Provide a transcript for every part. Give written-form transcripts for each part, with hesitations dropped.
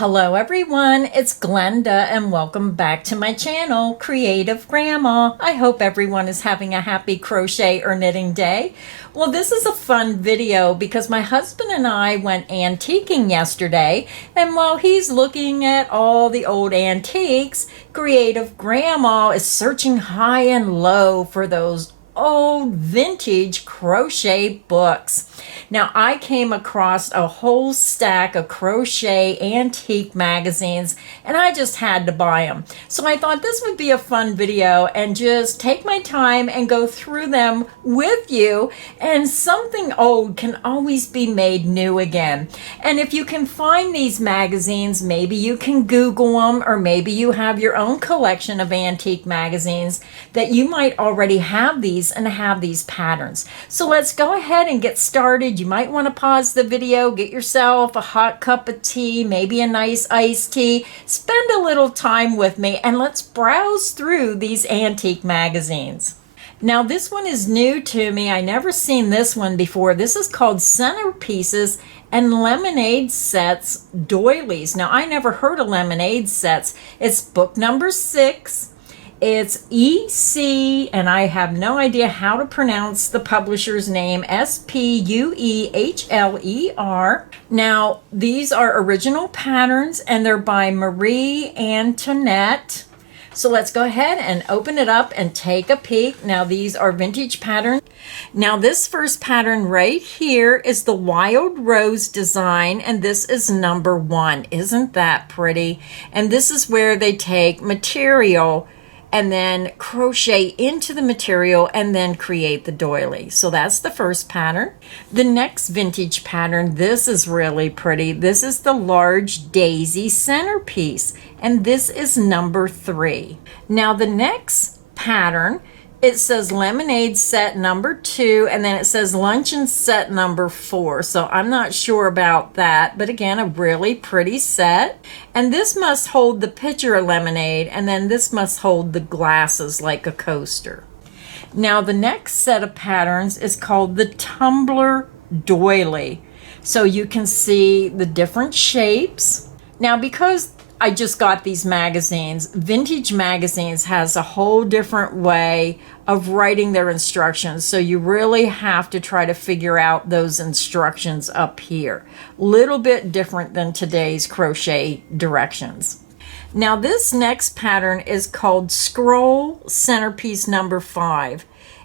Hello everyone, it's Glenda and welcome back to my channel, Creative Grandma. I hope everyone is having a happy crochet or knitting day. Well, this is a fun video because my husband and I went antiquing yesterday, and while he's looking at all the old antiques, Creative Grandma is searching high and low for those old vintage crochet books. Now, I came across a whole stack of crochet antique magazines and I just had to buy them. So I thought this would be a fun video and just take my time and go through them with you. And something old can always be made new again. And if you can find these magazines, maybe you can Google them, or maybe you have your own collection of antique magazines that you might already have these and have these patterns. So let's go ahead and get started. You might want to pause the video, get yourself a hot cup of tea, maybe a nice iced tea, spend a little time with me, and let's browse through these antique magazines. Now this one is new to me. I never seen this one before. This is called Centerpieces and Lemonade Sets Doilies. Now I never heard of lemonade sets. It's book number 6. It's EC, and I have no idea how to pronounce the publisher's name, Spuehler. Now, these are original patterns, and they're by Marie Antoinette. So let's go ahead and open it up and take a peek. Now, these are vintage patterns. Now, this first pattern right here is the Wild Rose design, and this is number 1. Isn't that pretty? And this is where they take material and then crochet into the material and then create the doily. So that's the first pattern. The next vintage pattern, this is really pretty. This is the large daisy centerpiece, and this is number 3. Now the next pattern, it says lemonade set number 2, and then it says luncheon set number 4. So I'm not sure about that, but again, a really pretty set. And this must hold the pitcher of lemonade, and then this must hold the glasses like a coaster. Now the next set of patterns is called the tumbler doily. So you can see the different shapes. Now because I just got these magazines, Vintage Magazines has a whole different way of writing their instructions. So you really have to try to figure out those instructions up here. Little bit different than today's crochet directions. Now this next pattern is called Scroll Centerpiece number 5.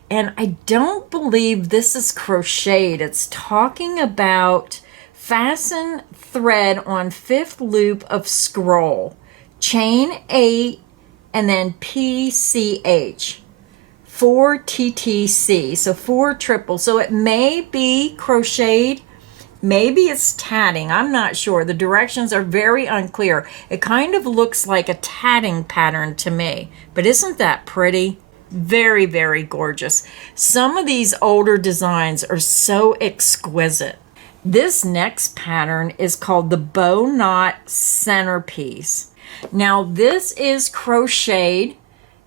And I don't believe this is crocheted. It's talking about fasten thread on 5th loop of scroll, chain 8, and then PCH, 4 TTC, so 4 triple. So it may be crocheted, maybe it's tatting, I'm not sure. The directions are very unclear. It kind of looks like a tatting pattern to me, but isn't that pretty? Very, very gorgeous. Some of these older designs are so exquisite. This next pattern is called the bow knot centerpiece. Now this is crocheted,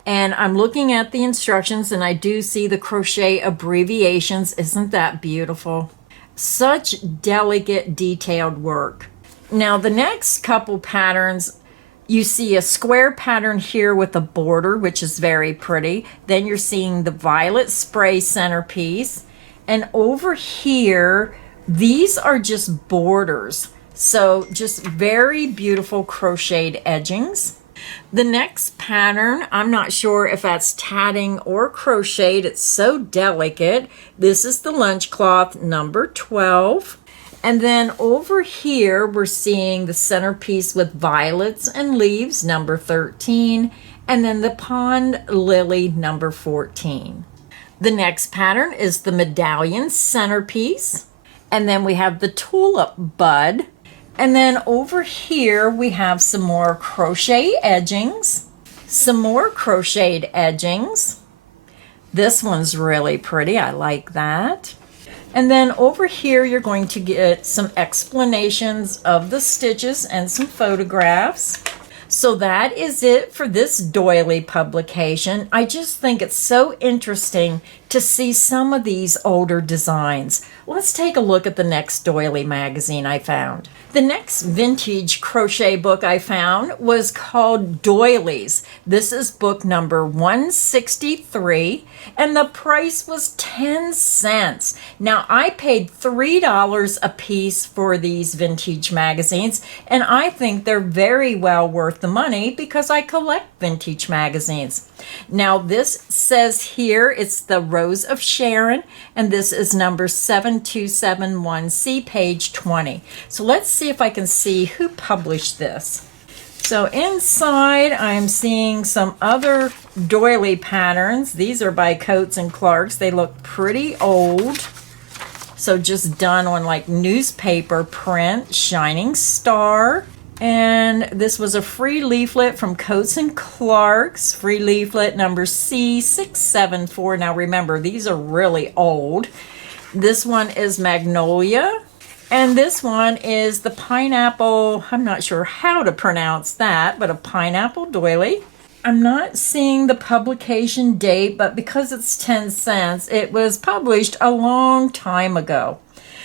and I'm looking at the instructions and I do see the crochet abbreviations. Isn't that beautiful? Such delicate, detailed work. Now the next couple patterns, you see a square pattern here with a border, which is very pretty. Then you're seeing the violet spray centerpiece, and over here these are just borders, so just very beautiful crocheted edgings. The next pattern, I'm not sure if that's tatting or crocheted. It's so delicate. This is the lunch cloth number 12. And then over here, we're seeing the centerpiece with violets and leaves, number 13. And then the pond lily, number 14. The next pattern is the medallion centerpiece. And then we have the tulip bud. And then over here, we have some more crochet edgings, some more crocheted edgings. This one's really pretty. I like that. And then over here, you're going to get some explanations of the stitches and some photographs. So that is it for this doily publication. I just think it's so interesting to see some of these older designs. Let's take a look at the next doily magazine I found. The next vintage crochet book I found was called Doilys. This is book number 163, and the price was 10 cents. Now, I paid $3 a piece for these vintage magazines, and I think they're very well worth the money because I collect vintage magazines. Now, this says here it's the Rose of Sharon, and this is number 7271C, page 20. So let's see if I can see who published this. So inside, I'm seeing some other doily patterns. These are by Coats and Clarks. They look pretty old. So just done on like newspaper print, Shining Star. And this was a free leaflet from Coats and Clarks, free leaflet number C674. Now remember, these are really old. This one is Magnolia, and this one is the pineapple. I'm not sure how to pronounce that, but a pineapple doily. I'm not seeing the publication date, but because it's 10 cents, it was published a long time ago.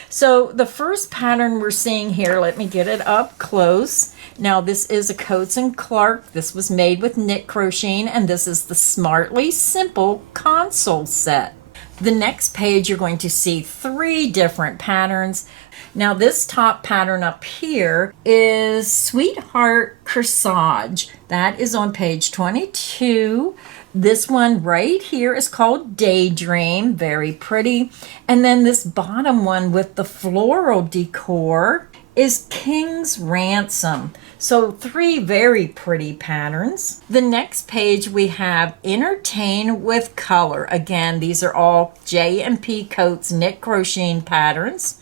So the first pattern we're seeing here, let me get it up close. Now this is a Coats and Clark. This was made with knit crocheting, and this is the Smartly Simple console set. The next page you're going to see 3 different patterns. Now this top pattern up here is Sweetheart Corsage. That is on page 22. This one right here is called Daydream, very pretty. And then this bottom one with the floral decor is King's Ransom. So 3 very pretty patterns. The next page we have Entertain with Color. Again, these are all J&P Coats knit crocheting patterns.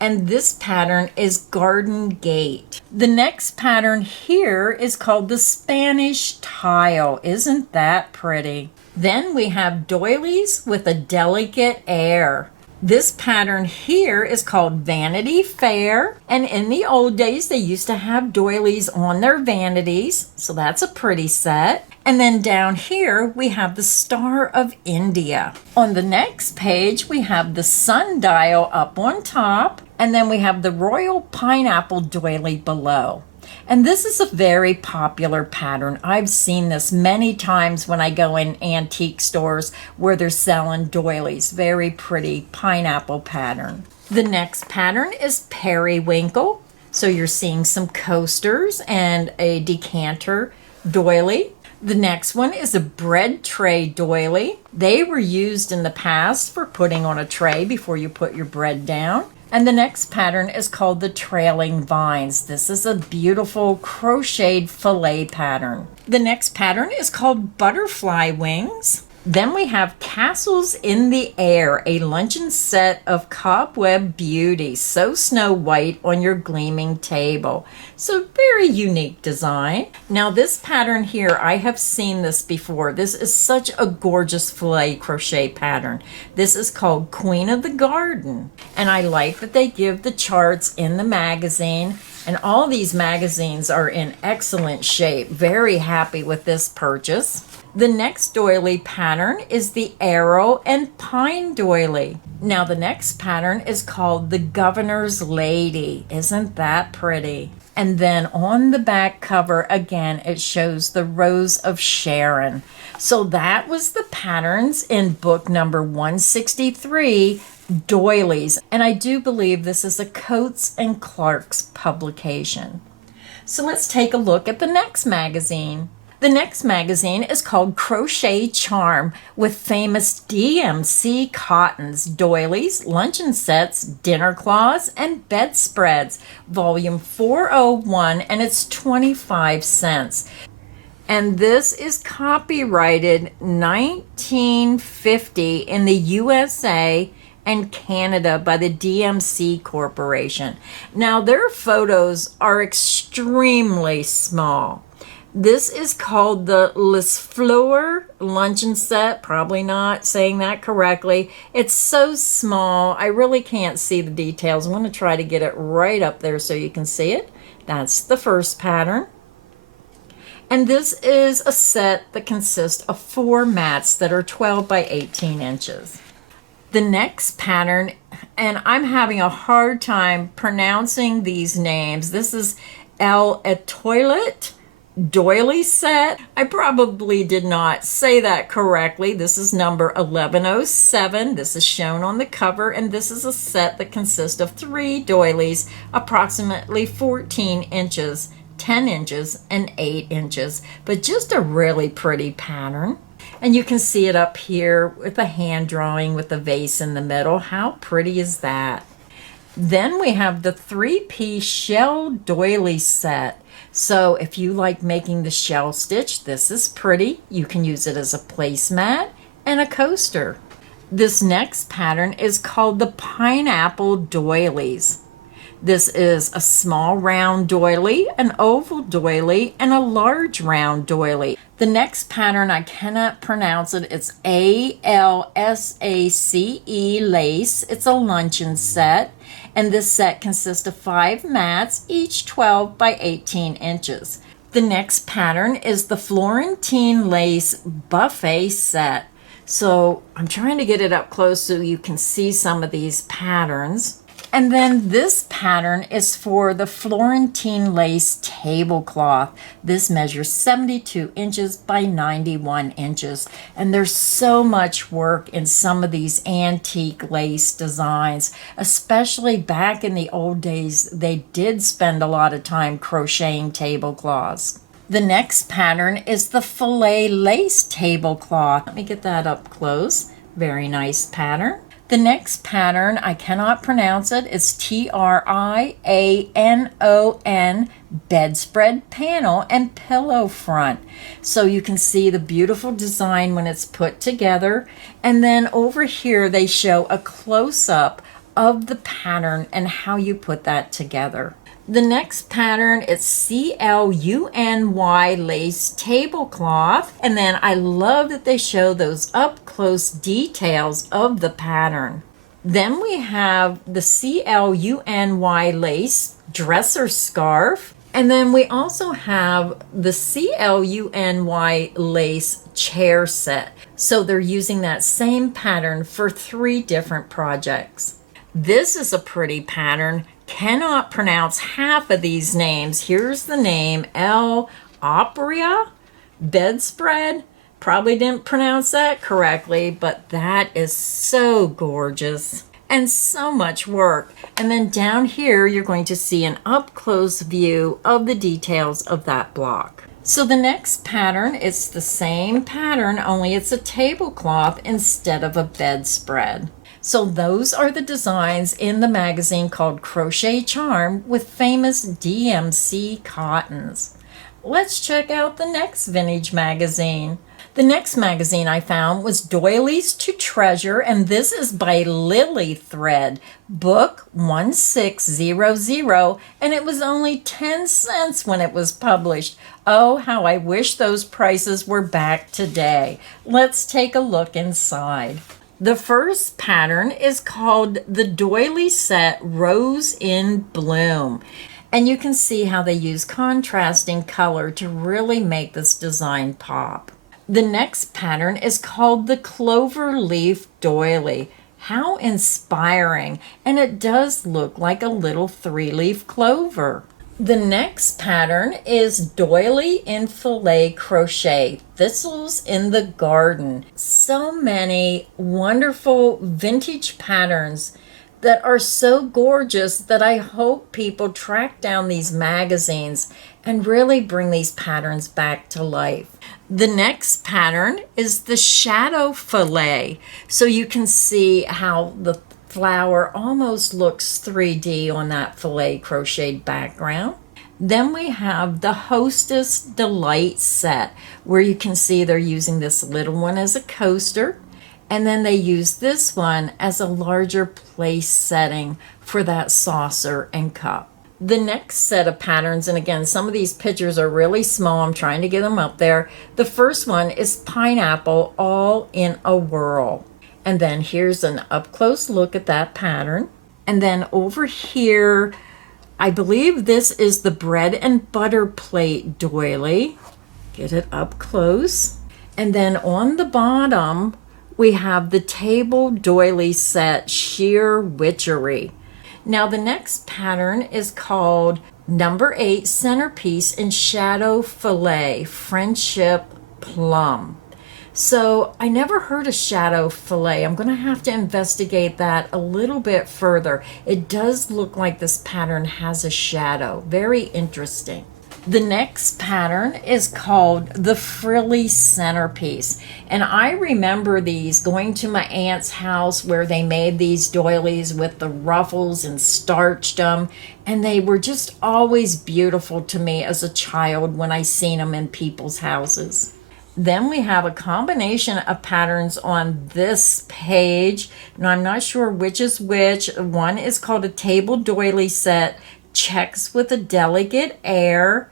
And this pattern is Garden Gate. The next pattern here is called the Spanish Tile. Isn't that pretty? Then we have Doilies with a Delicate Air. This pattern here is called Vanity Fair. And in the old days, they used to have doilies on their vanities. So that's a pretty set. And then down here, we have the Star of India. On the next page, we have the sundial up on top. And then we have the Royal Pineapple doily below. And this is a very popular pattern. I've seen this many times when I go in antique stores where they're selling doilies. Very pretty pineapple pattern. The next pattern is Periwinkle. So you're seeing some coasters and a decanter doily. The next one is a bread tray doily. They were used in the past for putting on a tray before you put your bread down. And the next pattern is called the Trailing Vines. This is a beautiful crocheted fillet pattern. The next pattern is called Butterfly Wings. Then we have Castles in the Air, a luncheon set of cobweb beauty, so snow white on your gleaming table. So very unique design. Now this pattern here, I have seen this before. This is such a gorgeous filet crochet pattern. This is called Queen of the Garden. And I like that they give the charts in the magazine. And all these magazines are in excellent shape. Very happy with this purchase. The next doily pattern is the Arrow and Pine doily. Now the next pattern is called the Governor's Lady. Isn't that pretty? And then on the back cover, again, it shows the Rose of Sharon. So that was the patterns in book number 163, Doilies. And I do believe this is a Coats and Clarks publication. So let's take a look at the next magazine. The next magazine is called Crochet Charm with famous DMC cottons, doilies, luncheon sets, dinner cloths, and bedspreads. Volume 401, and it's 25 cents. And this is copyrighted 1950 in the USA and Canada by the DMC Corporation. Now their photos are extremely small. This is called the Les Fleurs luncheon set. Probably not saying that correctly. It's so small, I really can't see the details. I'm going to try to get it right up there so you can see it. That's the first pattern. And this is a set that consists of 4 mats that are 12 by 18 inches. The next pattern, and I'm having a hard time pronouncing these names. This is El Etoilet Doily set. I probably did not say that correctly. This is number 1107. This is shown on the cover, and this is a set that consists of 3 doilies, approximately 14 inches, 10 inches, and 8 inches, but just a really pretty pattern. And you can see it up here with a hand drawing with a vase in the middle. How pretty is that? Then we have the 3-piece shell doily set. So if you like making the shell stitch, this is pretty. You can use it as a placemat and a coaster. This next pattern is called the pineapple doilies. This is a small round doily, an oval doily, and a large round doily. The next pattern, I cannot pronounce it. It's ALSACE lace. It's a luncheon set. And this set consists of 5 mats, each 12 by 18 inches. The next pattern is the Florentine lace buffet set. So I'm trying to get it up close so you can see some of these patterns. And then this pattern is for the Florentine lace tablecloth. This measures 72 inches by 91 inches. And there's so much work in some of these antique lace designs, especially back in the old days. They did spend a lot of time crocheting tablecloths. The next pattern is the filet lace tablecloth. Let me get that up close. Very nice pattern. The next pattern, I cannot pronounce it, is TRIANON bedspread panel and pillow front. So you can see the beautiful design when it's put together. And then over here they show a close-up of the pattern and how you put that together. The next pattern is CLUNY lace tablecloth. And then I love that they show those up-close details of the pattern. Then we have the CLUNY lace dresser scarf. And then we also have the CLUNY lace chair set. So they're using that same pattern for 3 different projects. This is a pretty pattern. Cannot pronounce half of these names. Here's the name, El Opria bedspread. Probably didn't pronounce that correctly, but that is so gorgeous and so much work. And then down here, you're going to see an up-close view of the details of that block. So the next pattern, it's the same pattern, only it's a tablecloth instead of a bedspread. So those are the designs in the magazine called Crochet Charm with famous DMC cottons. Let's check out the next vintage magazine. The next magazine I found was Doilys to Treasure, and this is by Lily Thread, book 1600, and it was only 10 cents when it was published. Oh, how I wish those prices were back today. Let's take a look inside. The first pattern is called the Doily Set Rose in Bloom. And you can see how they use contrasting color to really make this design pop. The next pattern is called the Clover Leaf Doily. How inspiring! And it does look like a little 3-leaf clover. The next pattern is Doily in Filet Crochet, Thistles in the Garden. So many wonderful vintage patterns that are so gorgeous that I hope people track down these magazines and really bring these patterns back to life. The next pattern is the Shadow Filet. So you can see how the flower almost looks 3D on that filet crocheted background. Then we have the Hostess Delight set, where you can see they're using this little one as a coaster, and then they use this one as a larger place setting for that saucer and cup. The next set of patterns, and again, some of these pictures are really small, I'm trying to get them up there. The first one is Pineapple All in a Whirl. And then here's an up-close look at that pattern. And then over here, I believe this is the Bread and Butter Plate Doily. Get it up close. And then on the bottom, we have the Table Doily Set Sheer Witchery. Now the next pattern is called number 8 Centerpiece in Shadow Fillet Friendship Plum. So I never heard of shadow fillet. I'm going to have to investigate that a little bit further. It does look like this pattern has a shadow. Very interesting. The next pattern is called the Frilly Centerpiece. And I remember these going to my aunt's house where they made these doilies with the ruffles and starched them. And they were just always beautiful to me as a child when I seen them in people's houses. Then we have a combination of patterns on this page. Now I'm not sure which is which. One is called a Table Doily Set, Checks with a Delicate Air.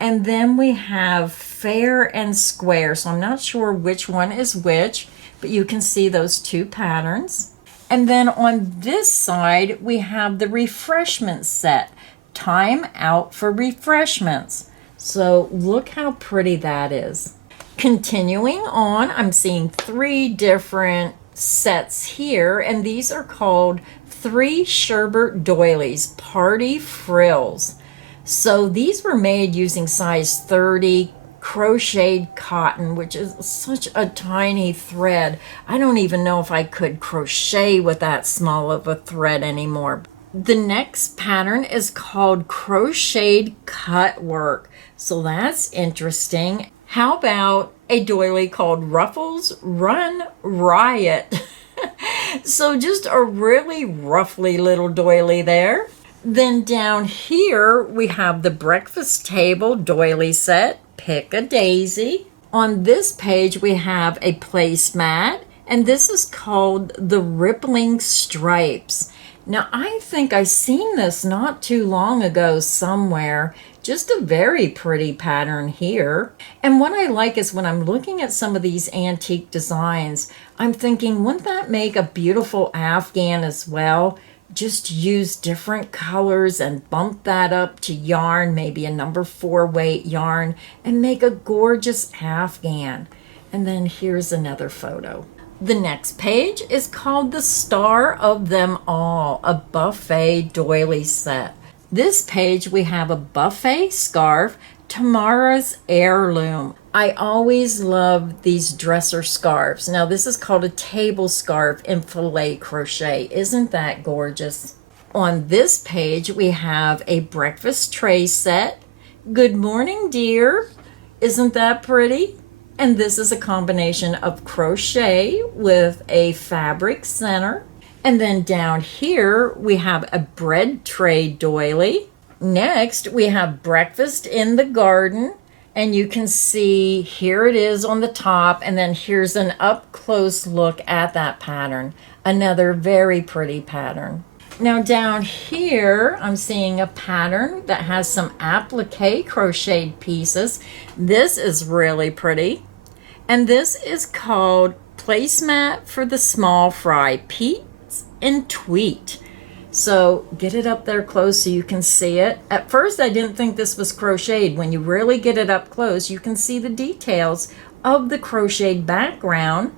And then we have Fair and Square. So I'm not sure which one is which, but you can see those two patterns. And then on this side, we have the Refreshment Set, Time Out for Refreshments. So look how pretty that is. Continuing on, I'm seeing 3 different sets here, and these are called 3 Sherbert Doilies Party Frills. So these were made using size 30 crocheted cotton, which is such a tiny thread. I don't even know if I could crochet with that small of a thread anymore. The next pattern is called Crocheted Cut Work. So that's interesting. How about a doily called Ruffles Run Riot? So just a really ruffly little doily there. Then down here we have the Breakfast Table Doily Set, Pick a Daisy. On this page we have a placemat, and this is called the Rippling Stripes. Now I think I seen this not too long ago somewhere. Just a very pretty pattern here. And what I like is when I'm looking at some of these antique designs, I'm thinking, wouldn't that make a beautiful Afghan as well? Just use different colors and bump that up to yarn, maybe a number 4 weight yarn, and make a gorgeous Afghan. And then here's another photo. The next page is called the Star of Them All, a buffet doily set. This page we have a buffet scarf, Tamara's Heirloom. I always love these dresser scarves. Now this is called a table scarf in filet crochet. Isn't that gorgeous? On this page we have a breakfast tray set. Good morning, dear. Isn't that pretty? And this is a combination of crochet with a fabric center. And then down here, we have a bread tray doily. Next, we have Breakfast in the Garden. And you can see here it is on the top. And then here's an up close look at that pattern. Another very pretty pattern. Now down here, I'm seeing a pattern that has some applique crocheted pieces. This is really pretty. And this is called Placemat for the Small Fry, Pete and Tweet. So get it up there close so you can see it. At first I didn't think this was crocheted. When you really get it up close, you can see the details of the crocheted background,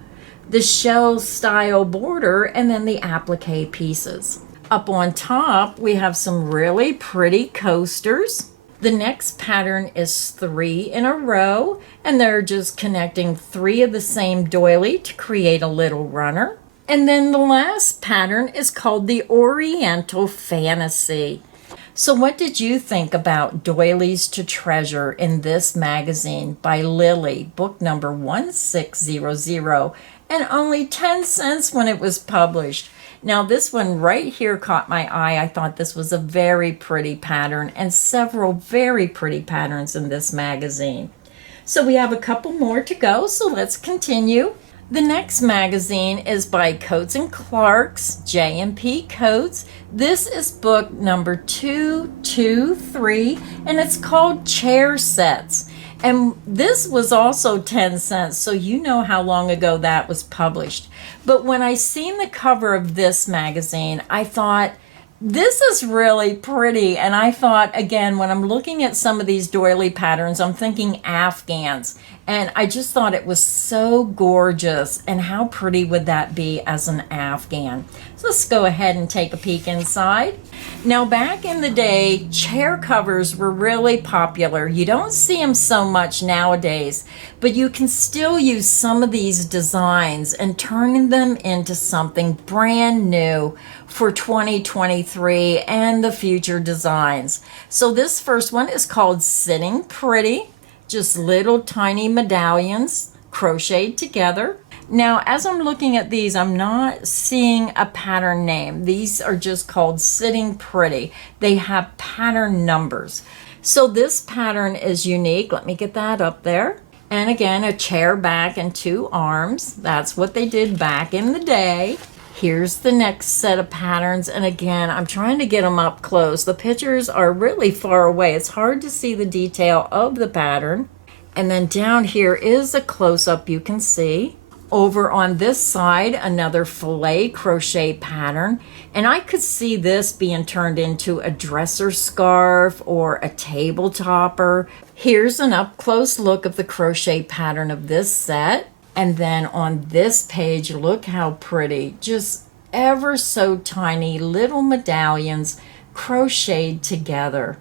the shell style border, and then the applique pieces. Up on top we have some really pretty coasters. The next pattern is 3 in a row, and they're just connecting 3 of the same doily to create a little runner. And then the last pattern is called the Oriental Fantasy. So what did you think about Doilies to Treasure in this magazine by Lily, book number 1600, and only 10 cents when it was published? Now this one right here caught my eye. I thought this was a very pretty pattern, and several very pretty patterns in this magazine. So we have a couple more to go, so let's continue. The next magazine is by Coats and Clark's, J&P Coats. This is book number 223, and it's called Chair Sets. And this was also 10 cents, so you know how long ago that was published. But when I seen the cover of this magazine, I thought This is really pretty, and I thought, again, when I'm looking at some of these doily patterns, I'm thinking Afghans, and I just thought it was so gorgeous, and how pretty would that be as an Afghan? So let's go ahead and take a peek inside. Now, back in the day, chair covers were really popular. You don't see them so much nowadays, but you can still use some of these designs and turn them into something brand new for 2023 and the future designs. So this first one is called Sitting Pretty, just little tiny medallions crocheted together. Now, as I'm looking at these, I'm not seeing a pattern name. These are just called Sitting Pretty. They have pattern numbers. So this pattern is unique. Let me get that up there. And again, a chair back and two arms. That's what they did back in the day. Here's the next set of patterns. And again, I'm trying to get them up close. The pictures are really far away. It's hard to see the detail of the pattern. And then down here is a close-up you can see. Over on this side, another filet crochet pattern. And I could see this being turned into a dresser scarf or a table topper. Here's an up-close look of the crochet pattern of this set. And then on this page, look how pretty. Just ever so tiny little medallions crocheted together.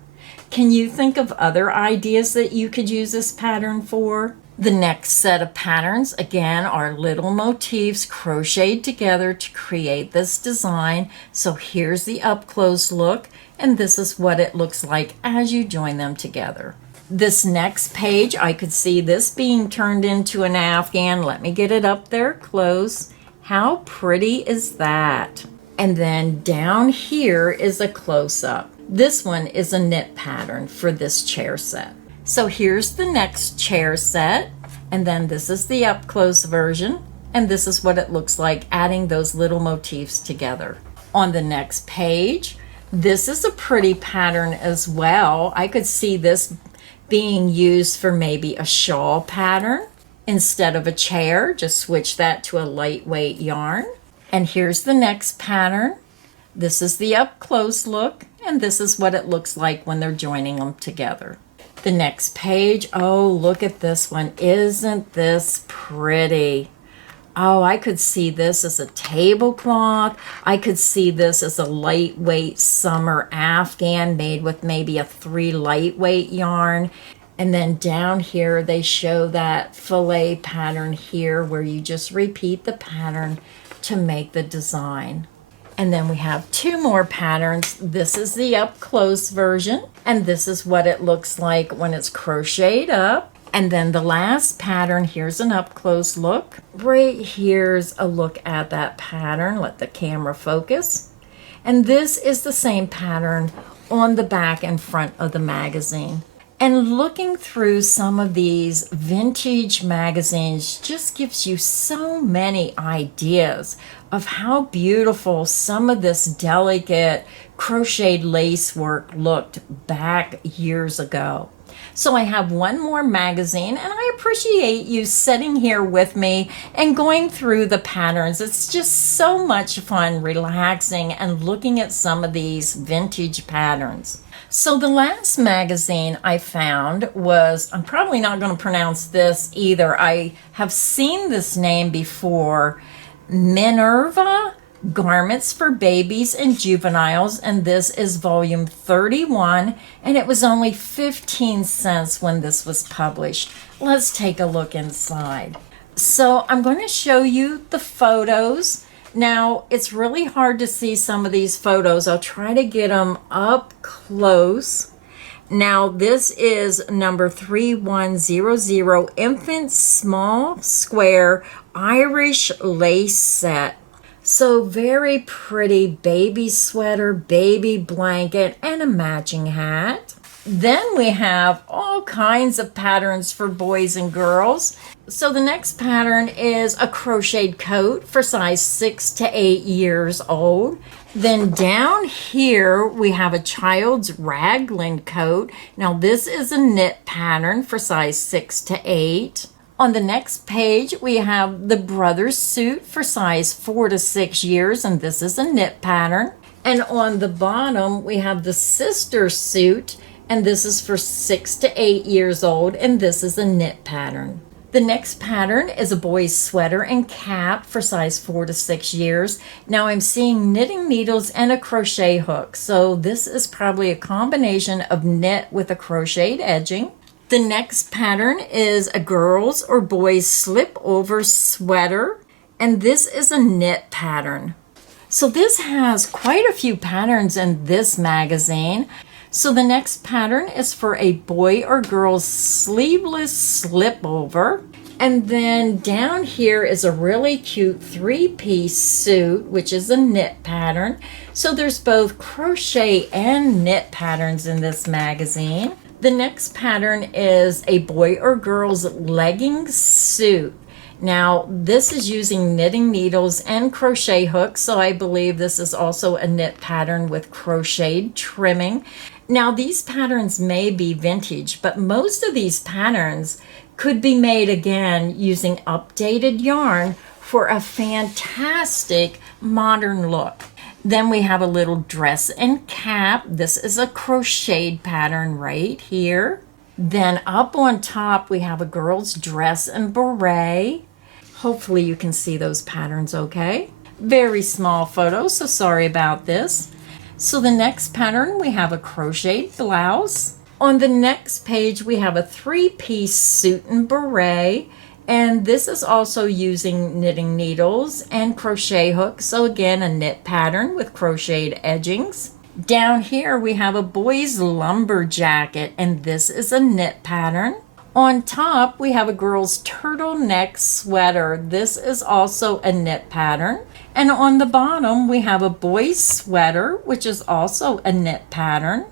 Can you think of other ideas that you could use this pattern for? The next set of patterns, again, are little motifs crocheted together to create this design. So here's the up-close look, and this is what it looks like as you join them together. This next page, I could see this being turned into an Afghan. Let me get it up there close. How pretty is that? And then down here is a close-up. This one is a knit pattern for this chair set. So here's the next chair set, and then this is the up-close version, and this is what it looks like adding those little motifs together. On the next page, this is a pretty pattern as well. I could see this being used for maybe a shawl pattern instead of a chair. Just switch that to a lightweight yarn. And here's the next pattern. This is the up close look, and this is what it looks like when they're joining them together. The next page, oh, look at this one. Isn't this pretty? Oh, I could see this as a tablecloth. I could see this as a lightweight summer Afghan made with maybe a 3 lightweight yarn. And then down here, they show that filet pattern here where you just repeat the pattern to make the design. And then we have 2 more patterns. This is the up close version, and this is what it looks like when it's crocheted up. And then the last pattern, here's an up close look. Right here's a look at that pattern. Let the camera focus. And this is the same pattern on the back and front of the magazine. And looking through some of these vintage magazines just gives you so many ideas of how beautiful some of this delicate crocheted lace work looked back years ago. So I have one more magazine, and I appreciate you sitting here with me and going through the patterns. It's just so much fun relaxing and looking at some of these vintage patterns. So the last magazine I found was, I'm probably not going to pronounce this either. I have seen this name before, Minerva Garments for Babies and Juveniles, and this is volume 31, and it was only 15 cents when this was published. Let's take a look inside. So I'm going to show you the photos. Now, it's really hard to see some of these photos. I'll try to get them up close. Now, this is number 3100, Infant Small Square Irish Lace Set. So very pretty baby sweater, baby blanket, and a matching hat. Then we have all kinds of patterns for boys and girls. So the next pattern is a crocheted coat for size 6 to 8 years old. Then down here we have a child's raglan coat. Now this is a knit pattern for size 6 to 8. On the next page, we have the brother's suit for size 4 to 6 years, and this is a knit pattern. And on the bottom, we have the sister suit, and this is for 6 to 8 years old, and this is a knit pattern. The next pattern is a boy's sweater and cap for size 4 to 6 years. Now I'm seeing knitting needles and a crochet hook, so this is probably a combination of knit with a crocheted edging. The next pattern is a girl's or boy's slip over sweater, and this is a knit pattern. So this has quite a few patterns in this magazine. So the next pattern is for a boy or girl's sleeveless slip over. And then down here is a really cute 3-piece suit, which is a knit pattern. So there's both crochet and knit patterns in this magazine. The next pattern is a boy or girl's leggings suit. Now, this is using knitting needles and crochet hooks, so I believe this is also a knit pattern with crocheted trimming. Now, these patterns may be vintage, but most of these patterns could be made again using updated yarn for a fantastic modern look. Then we have a little dress and cap. This is a crocheted pattern right here. Then up on top, we have a girl's dress and beret. Hopefully you can see those patterns okay. Very small photo, so sorry about this. So the next pattern, we have a crocheted blouse. On the next page, we have a 3-piece suit and beret. And this is also using knitting needles and crochet hooks. So again, a knit pattern with crocheted edgings. Down here we have a boy's lumber jacket, and this is a knit pattern. On top we have a girl's turtleneck sweater. This is also a knit pattern. And on the bottom we have a boy's sweater, which is also a knit pattern.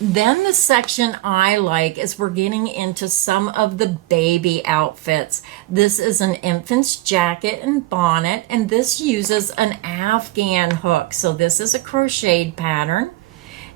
Then the section I like is we're getting into some of the baby outfits. This is an infant's jacket and bonnet, and this uses an Afghan hook. So this is a crocheted pattern.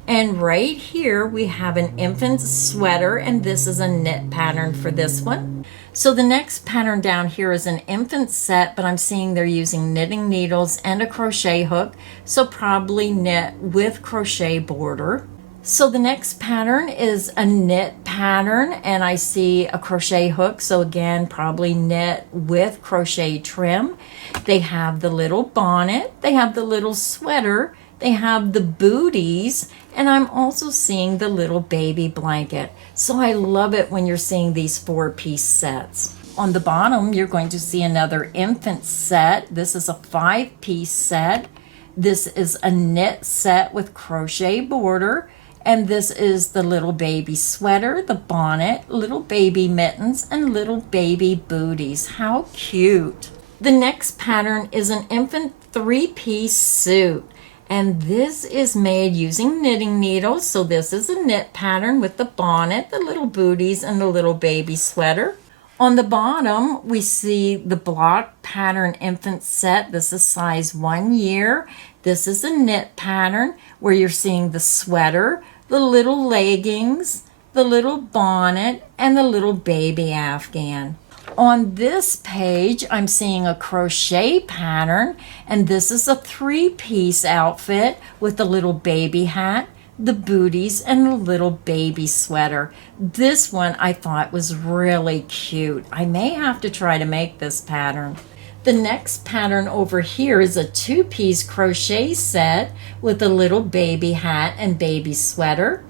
And right here we have an infant's sweater, and this is a knit pattern for this one. So the next pattern down here is an infant set, but I'm seeing they're using knitting needles and a crochet hook. So probably knit with crochet border. So the next pattern is a knit pattern, and I see a crochet hook. So again, probably knit with crochet trim. They have the little bonnet, they have the little sweater, they have the booties, and I'm also seeing the little baby blanket. So I love it when you're seeing these 4-piece sets. On the bottom, you're going to see another infant set. This is a 5-piece set. This is a knit set with crochet border. And this is the little baby sweater, the bonnet, little baby mittens, and little baby booties. How cute. The next pattern is an infant 3-piece suit. And this is made using knitting needles. So this is a knit pattern with the bonnet, the little booties, and the little baby sweater. On the bottom, we see the block pattern infant set. This is size 1 year. This is a knit pattern where you're seeing the sweater, the little leggings, the little bonnet, and the little baby Afghan. On this page, I'm seeing a crochet pattern, and this is a 3-piece outfit with the little baby hat, the booties, and the little baby sweater. This one I thought was really cute. I may have to try to make this pattern. The next pattern over here is a 2-piece crochet set with a little baby hat and baby sweater.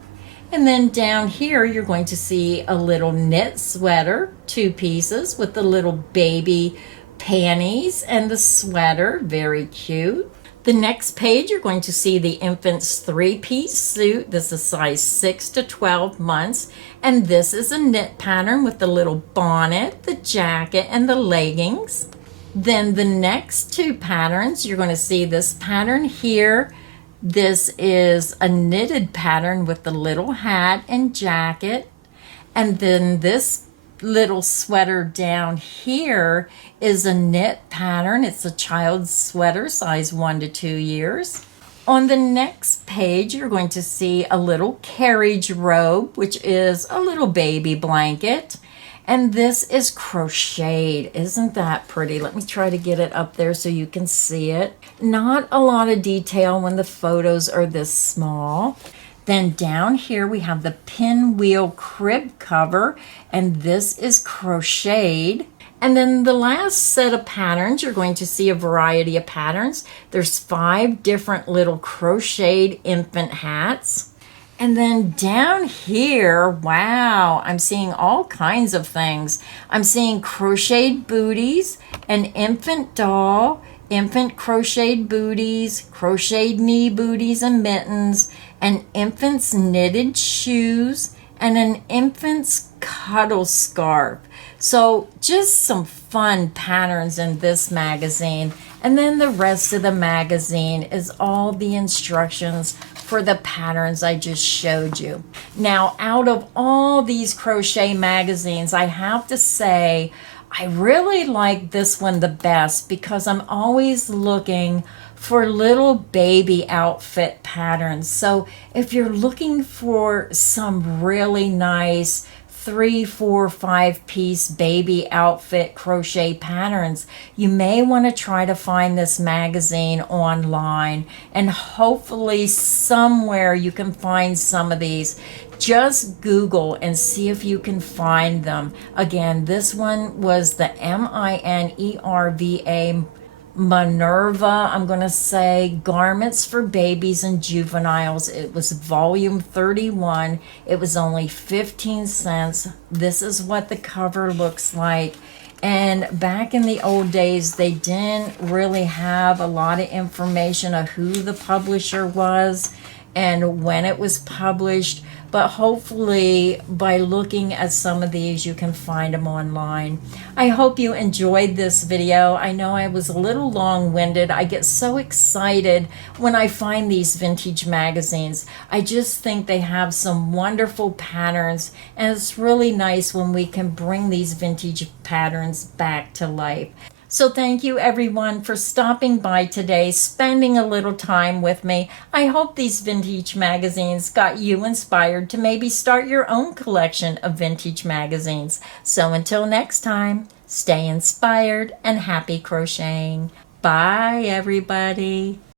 And then down here, you're going to see a little knit sweater, 2 pieces with the little baby panties and the sweater. Very cute. The next page, you're going to see the infant's 3-piece suit. This is size 6 to 12 months. And this is a knit pattern with the little bonnet, the jacket, and the leggings. Then the next 2 patterns, you're going to see this pattern here. This is a knitted pattern with the little hat and jacket. And then this little sweater down here is a knit pattern. It's a child's sweater, size 1 to 2 years. On the next page, you're going to see a little carriage robe, which is a little baby blanket. And this is crocheted. Isn't that pretty? Let me try to get it up there so you can see it. Not a lot of detail when the photos are this small. Then down here we have the pinwheel crib cover, and this is crocheted. And then the last set of patterns, you're going to see a variety of patterns. There's 5 different little crocheted infant hats. And then down here, wow, I'm seeing all kinds of things. I'm seeing crocheted booties, an infant doll, infant crocheted booties, crocheted knee booties and mittens, an infant's knitted shoes, and an infant's cuddle scarf. So just some fun patterns in this magazine. And then the rest of the magazine is all the instructions for the patterns I just showed you. Now, out of all these crochet magazines, I have to say, I really like this one the best because I'm always looking for little baby outfit patterns. So if you're looking for some really nice 3, 4, 5 piece baby outfit crochet patterns, you may want to try to find this magazine online, and hopefully somewhere you can find some of these. Just Google and see if you can find them. Again, this one was the Minerva Minerva, I'm going to say, Garments for Babies and Juveniles. It was volume 31. It was only 15 cents. This is what the cover looks like. And back in the old days, they didn't really have a lot of information of who the publisher was and when it was published. But hopefully by looking at some of these, you can find them online. I hope you enjoyed this video. I know I was a little long-winded. I get so excited when I find these vintage magazines. I just think they have some wonderful patterns, and it's really nice when we can bring these vintage patterns back to life. So thank you everyone for stopping by today, spending a little time with me. I hope these vintage magazines got you inspired to maybe start your own collection of vintage magazines. So until next time, stay inspired and happy crocheting. Bye everybody.